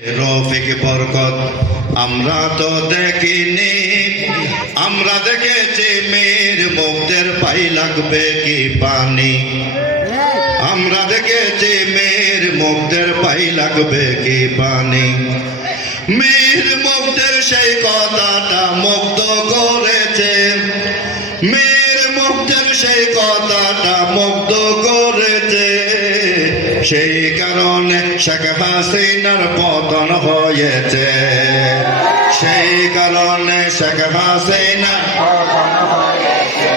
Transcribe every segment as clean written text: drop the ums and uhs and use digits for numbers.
রফিক বরকত আমরা তো দেখিনি, আমরা দেখেছি মেয়ের মুখদের পাই লাগবে কি পানি। আমরা দেখেছি মেয়ের মুখদের পাই লাগবে কি পানি। মেয়ের মুখদের সেই কথাটা মুগ্ধ করেছে, মেয়ের মুখদের সেই কথাটা মুগ্ধ করেছে। সেই কারণে শেখ হাসিনার পতন হয়েছে, সেই কারণে শেখ হাসিনার পতন হয়েছে।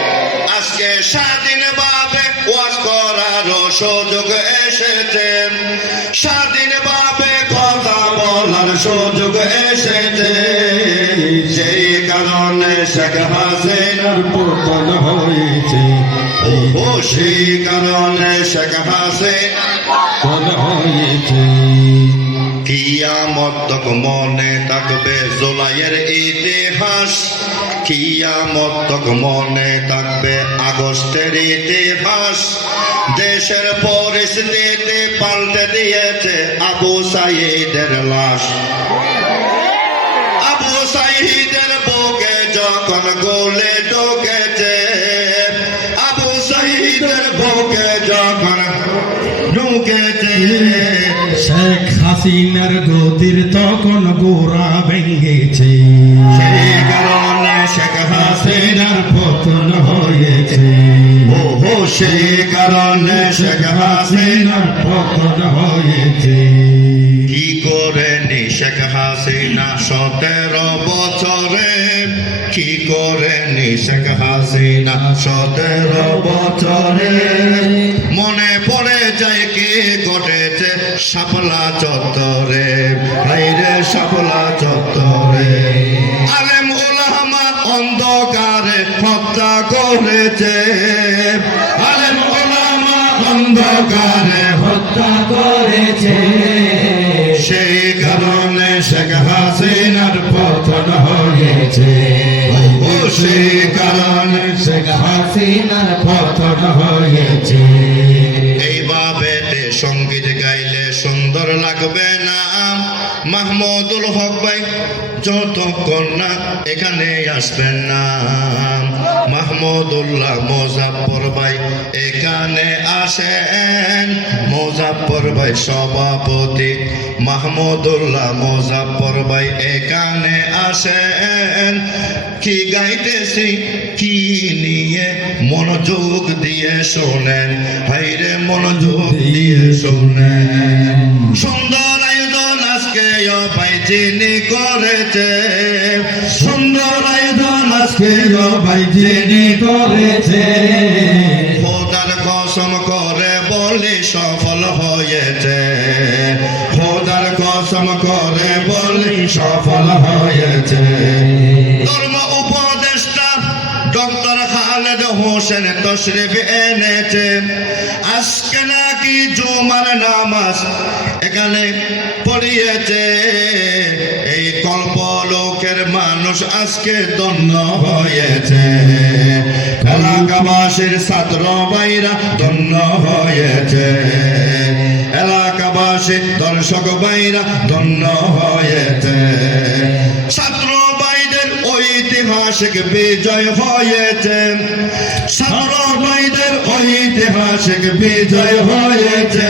আজকে স্বাধীনভাবে ওয়াজ করারও সুযোগ এসেছে, স্বাধীনভাবে কথা বলার সুযোগ এসেছে। সেই কারণে শেখ হাসিনার পতন হয়েছে, ও সেই কারণে শেখ হাসিনার পতন হয়েছে। কিয়ামত তক মনে থাকবে জুলাইয়ের ইতিহাস, কিয়ামত তক মনে থাকবে আগস্টের ইতিহাস। দেশের পরিস্থিতি পাল্টে দিয়েছে আবু সাঈদের লাশ। আবু সাঈদের বুকে যখন গোলে ঢুকেছে, আবু সাঈদের বুকে যখন ঢুকেছে, শেখ হাসিনার গদির তখন গোড়া ভেঙেছে। সেই কারণে শেখ হাসিনার পতন হয়েছে, ও সেই কারণে শেখ হাসিনার পতন হয়েছে। কি করেনি শেখ হাসিনা 17 বছরে, কি করেনি শেখ হাসিনা 17 বছরে। মনে পড়ে যায় কি ঘটেছে শাপলা চত্বরে, ভাইরে শাপলা চত্বরে। আলেম ওলামা অন্ধকারে হত্যা করেছে, আলেম ওলামা অন্ধকারে হত্যা করেছে। সেই কারণে শেখ হাসিনার পতন হয়েছে, ও সেই কারণে শেখ হাসিনার পতন হয়েছে। এইভাবে সঙ্গীত গাইলে সুন্দর লাগবে না। মাহমুদুল হক ভাই যতক্ষণ না এখানে আসবেন না, মাহমুদুল্লাহ মুজাফফর ভাই এখানে আসেন। মুজাফফর ভাই সভাপতি, মাহমুদুল্লাহ মুজাফফর ভাই এখানে আসেন। কি গাইতেছি কি নিয়ে মনোযোগ দিয়ে শোনেন, ভাইরে মনোযোগ দিয়ে শোনেন। সুন্দর আয়োজন আজকে ভাই যিনি করেছে, সুন্দর আয়োজন আজকে ভাই যিনি করেছে। খোদার কসম করে বলি সফল হয়েছে, খোদার কসম করে বলি সফল হয়েছে। ধর্ম উপদেষ্টা ডক্টর খালেদ হোসেন তশরিফ এনেছে। আজকে নাকি জুমার নামাজ এখানে পড়িয়েছে। এই কল্পলোকের মানুষ আজকে ধন্য হয়েছে, এলাকাবাসীর ছাত্র ভাইরা ধন্য হয়েছে, এলাকাবাসী দর্শক ভাইরা ধন্য হয়েছে। ছাত্র ভাইদের ঐতিহাসিক বিজয় হয়েছে, ছাত্র ভাইদের ঐতিহাসিক বিজয় হয়েছে।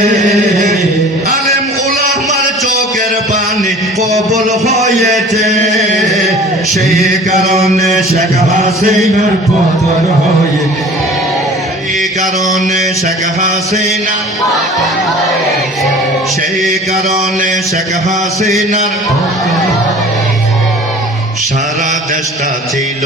আলেম উলামার চোখের পানি কবুল হয়েছে। সেই কারণে শেখ হাসিনার পতন হয়েছে, সেই কারণে শেখ হাসিনা, সেই কারণে শেখ হাসিনার সারা দেশটা ছিল